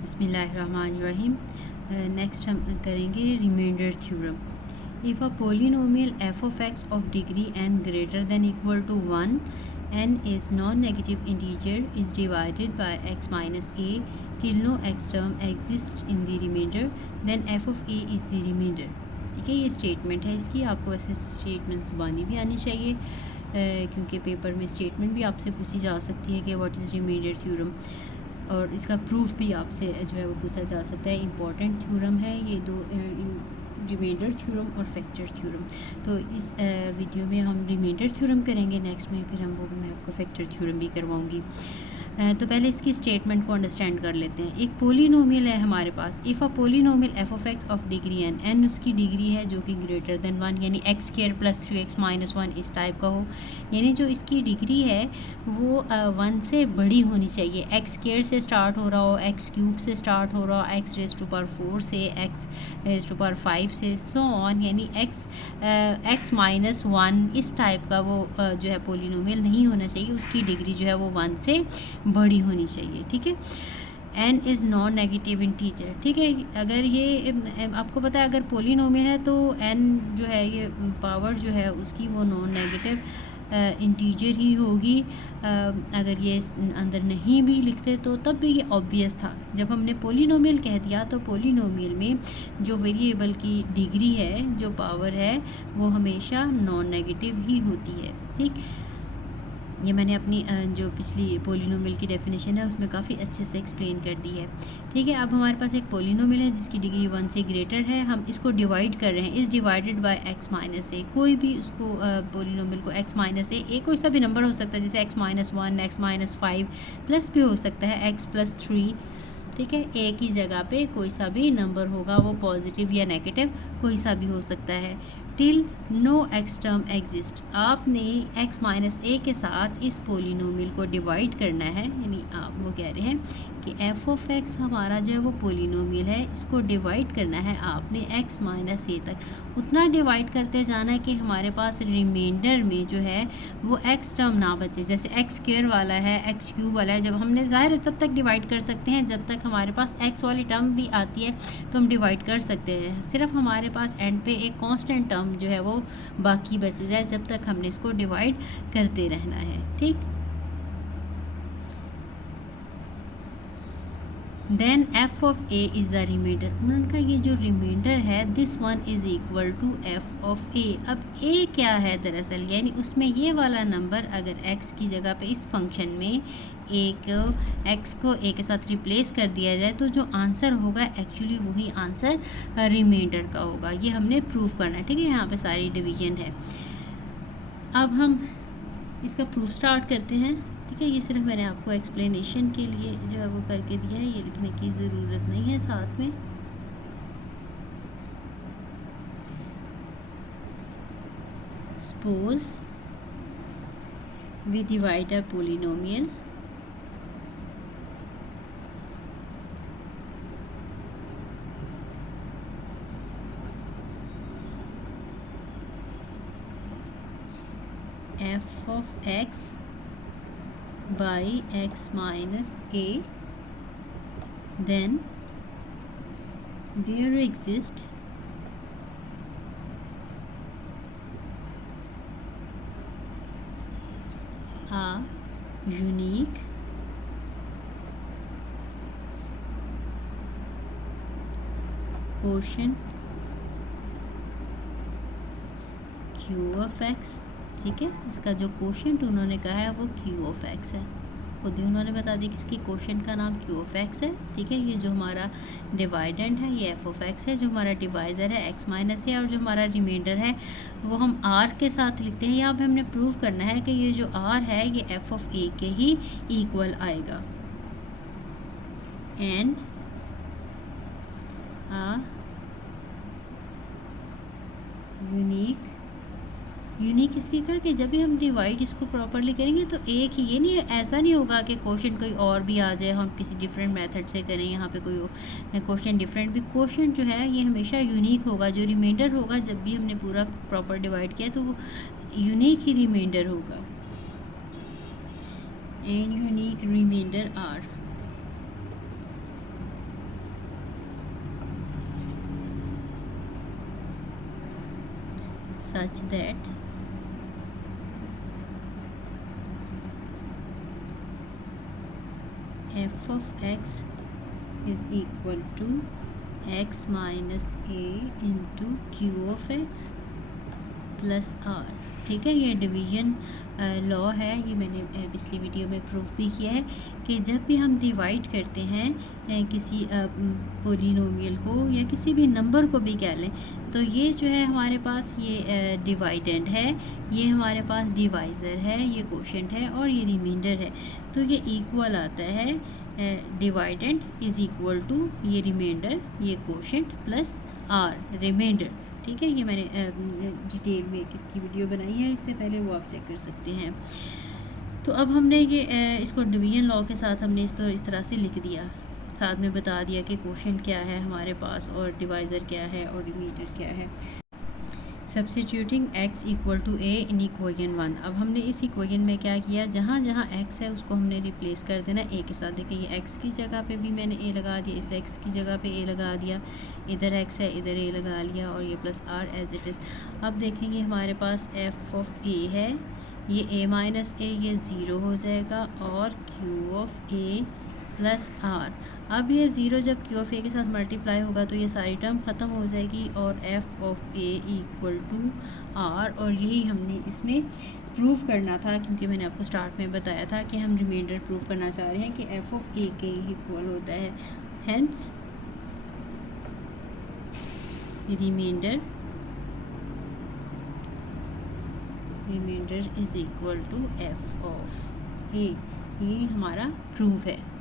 बिस्मिल्लाहिर्रहमानिर्रहीम। नेक्स्ट हम करेंगे reminder theorem. If a polynomial f of x of degree n greater than equal to 1 n is non-negative integer is divided by x minus a till no x term exists in the remainder, then f of a is the remainder। ठीक है, ये statement है इसकी। आपको वैसे statement ज़ुबानी भी आनी चाहिए क्योंकि पेपर में स्टेटमेंट भी आपसे पूछी जा सकती है कि व्हाट इज़ रिमाइंडर थ्योरम, और इसका प्रूफ भी आपसे जो है वो पूछा जा सकता है। इम्पॉर्टेंट थ्योरम है ये दो, रिमाइंडर थ्योरम और फैक्टर थ्योरम। तो इस वीडियो में हम रिमाइंडर थ्योरम करेंगे, नेक्स्ट में फिर मैं आपको फैक्टर थ्योरम भी करवाऊंगी। तो पहले इसकी स्टेटमेंट को अंडरस्टैंड कर लेते हैं। एक पोलिनोमियल है हमारे पास। If a polynomial f of x of degree n, n उसकी डिग्री है जो कि ग्रेटर देन 1 यानी x square plus 3x minus 1 इस टाइप का हो, यानी जो इसकी डिग्री है वो 1 से बड़ी होनी चाहिए। एक्स स्क्वायर से स्टार्ट हो रहा हो, एक्स क्यूब से स्टार्ट हो रहा हो, एक्स रेज़ टू पावर 4 से, एक्स रेज़ टू पावर 5 से, सो ऑन, यानी एक्स माइनस 1 इस टाइप का वो जो है पोलिनोमियल नहीं होना चाहिए। उसकी डिग्री जो है वो 1 से बड़ी होनी चाहिए। ठीक है, n is non negative integer. ठीक है, अगर ये आपको पता है अगर पोलिनोमियल है तो n जो है ये पावर जो है उसकी वो नॉन नेगेटिव इंटीजर ही होगी। अगर ये अंदर नहीं भी लिखते तो तब भी ये ऑब्वियस था। जब हमने पोलिनोमियल कह दिया तो पोलिनोमियल में जो वेरिएबल की डिग्री है, जो पावर है, वो हमेशा नॉन नेगेटिव ही होती है। ठीक, ये मैंने अपनी जो पिछली पोलिनोमियल की डेफिनेशन है उसमें काफ़ी अच्छे से एक्सप्लेन कर दी है। ठीक है, अब हमारे पास एक पोलिनोमियल है जिसकी डिग्री 1 से ग्रेटर है। हम इसको डिवाइड कर रहे हैं, इस डिवाइडेड बाय x माइनस ए। कोई भी उसको पोलिनोमियल को x माइनस ए कोई सा भी नंबर हो सकता है, जैसे x minus 1, x minus 5 plus भी हो सकता है, x प्लस 3। ठीक है, ए की जगह पे कोई सा भी नंबर होगा, वो पॉजिटिव या नेगेटिव कोई सा भी हो सकता है। Till no x term exist, आपने x माइनस ए के साथ इस पोलिनोमियल को डिवाइड करना है, यानी आप वो कह रहे हैं कि f ऑफ x हमारा जो है वो पोलिनोमियल है, इसको डिवाइड करना है आपने x माइनस ए तक। उतना डिवाइड करते जाना है कि हमारे पास रिमाइंडर में जो है वो x टर्म ना बचे। जैसे x स्क्वायर वाला है, x क्यूब वाला है, जब हमने ज़ाहिर है तब तक डिवाइड कर सकते हैं जब तक हमारे पास x वाली टर्म भी आती है तो हम डिवाइड कर सकते हैं। सिर्फ हमारे पास एंड पे एक कांस्टेंट टर्म जो है वो बाकी बच जाए, जब तक हमने इसको डिवाइड करते रहना है। ठीक, then f of a is the remainder. उनका ये जो रिमाइंडर है, this one is equal to f of a. अब ए क्या है दरअसल, यानी उसमें ये वाला नंबर अगर x की जगह पे इस फंक्शन में x को a के साथ रिप्लेस कर दिया जाए तो जो आंसर होगा एक्चुअली वही आंसर रिमाइंडर का होगा। ये हमने प्रूव करना है। ठीक है, यहाँ पे सारी डिवीजन है। अब हम इसका प्रूफ स्टार्ट करते हैं। ठीक है, ये सिर्फ मैंने आपको एक्सप्लेनेशन के लिए जो है वो करके दिया है, ये लिखने की ज़रूरत नहीं है साथ में। Suppose we divide a polynomial f of x by x minus a, then there exists a unique quotient q of x। ठीक है, इसका जो कोशेंट उन्होंने कहा है वो q ऑफ x है। खुद ही उन्होंने बता दिया कि इसकी कोशेंट का नाम q ऑफ x है। ठीक है, ये जो हमारा डिवाइडेंड है ये f ऑफ x है, जो हमारा डिवाइज़र है x माइनस है, और जो हमारा रिमाइंडर है वो हम r के साथ लिखते हैं। यहाँ पे हमने प्रूव करना है कि ये जो r है ये f ऑफ a के ही इक्वल आएगा। एंड यूनिक इसलिए कहा कि जब भी हम डिवाइड इसको प्रॉपरली करेंगे तो एक ही, ये नहीं, ऐसा नहीं होगा कि क्वेश्चन कोई और भी आ जाए, हम किसी डिफरेंट मेथड से करें, यहाँ पे कोई क्वेश्चन डिफरेंट भी। क्वेश्चन जो है ये हमेशा यूनिक होगा। जो रिमाइंडर होगा जब भी हमने पूरा प्रॉपर डिवाइड किया तो वो यूनिक ही रिमाइंडर होगा। And unique reminder r such that f of x is equal to x minus a into q of x plus r. ठीक है, ये डिवीजन लॉ है, ये मैंने पिछली वीडियो में प्रूफ भी किया है कि जब भी हम डिवाइड करते हैं किसी पोलिनोमियल को या किसी भी नंबर को भी कह लें, तो ये जो है हमारे पास ये डिवाइडेंड है, ये हमारे पास डिवाइज़र है, ये कोशेंट है और ये रिमाइंडर है। तो ये इक्वल आता है, डिवाइडेंड इज़ इक्वल टू ये रिमाइंडर, ये कोशेंट प्लस आर रिमाइंडर। ठीक है, ये मैंने डिटेल में किसकी वीडियो बनाई है इससे पहले, वो आप चेक कर सकते हैं। तो अब हमने ये इसको डिवीजन लॉ के साथ हमने इस तरह से लिख दिया, साथ में बता दिया कि कोशेंट क्या है हमारे पास और डिवाइज़र क्या है और रिमाइंडर क्या है। Substituting x equal to a in equation 1। अब हमने इस इक्वेशन में क्या किया, जहाँ जहाँ x है उसको हमने रिप्लेस कर देना a के साथ। देखिए ये x की जगह पे भी मैंने a लगा दिया, इस x की जगह पे a लगा दिया, इधर x है इधर a लगा लिया और ये plus r as it is. अब देखेंगे हमारे पास f ऑफ a है, ये a माइनस a ये ज़ीरो हो जाएगा और q of a plus r। अब ये ज़ीरो जब q ऑफ a के साथ मल्टीप्लाई होगा तो ये सारी टर्म ख़त्म हो जाएगी और f of a equal to r। और यही हमने इसमें प्रूफ करना था, क्योंकि मैंने आपको स्टार्ट में बताया था कि हम रिमाइंडर प्रूफ करना चाह रहे हैं कि f ऑफ a के इक्वल होता है, hence reminder is equal to f of a। ये हमारा प्रूफ है।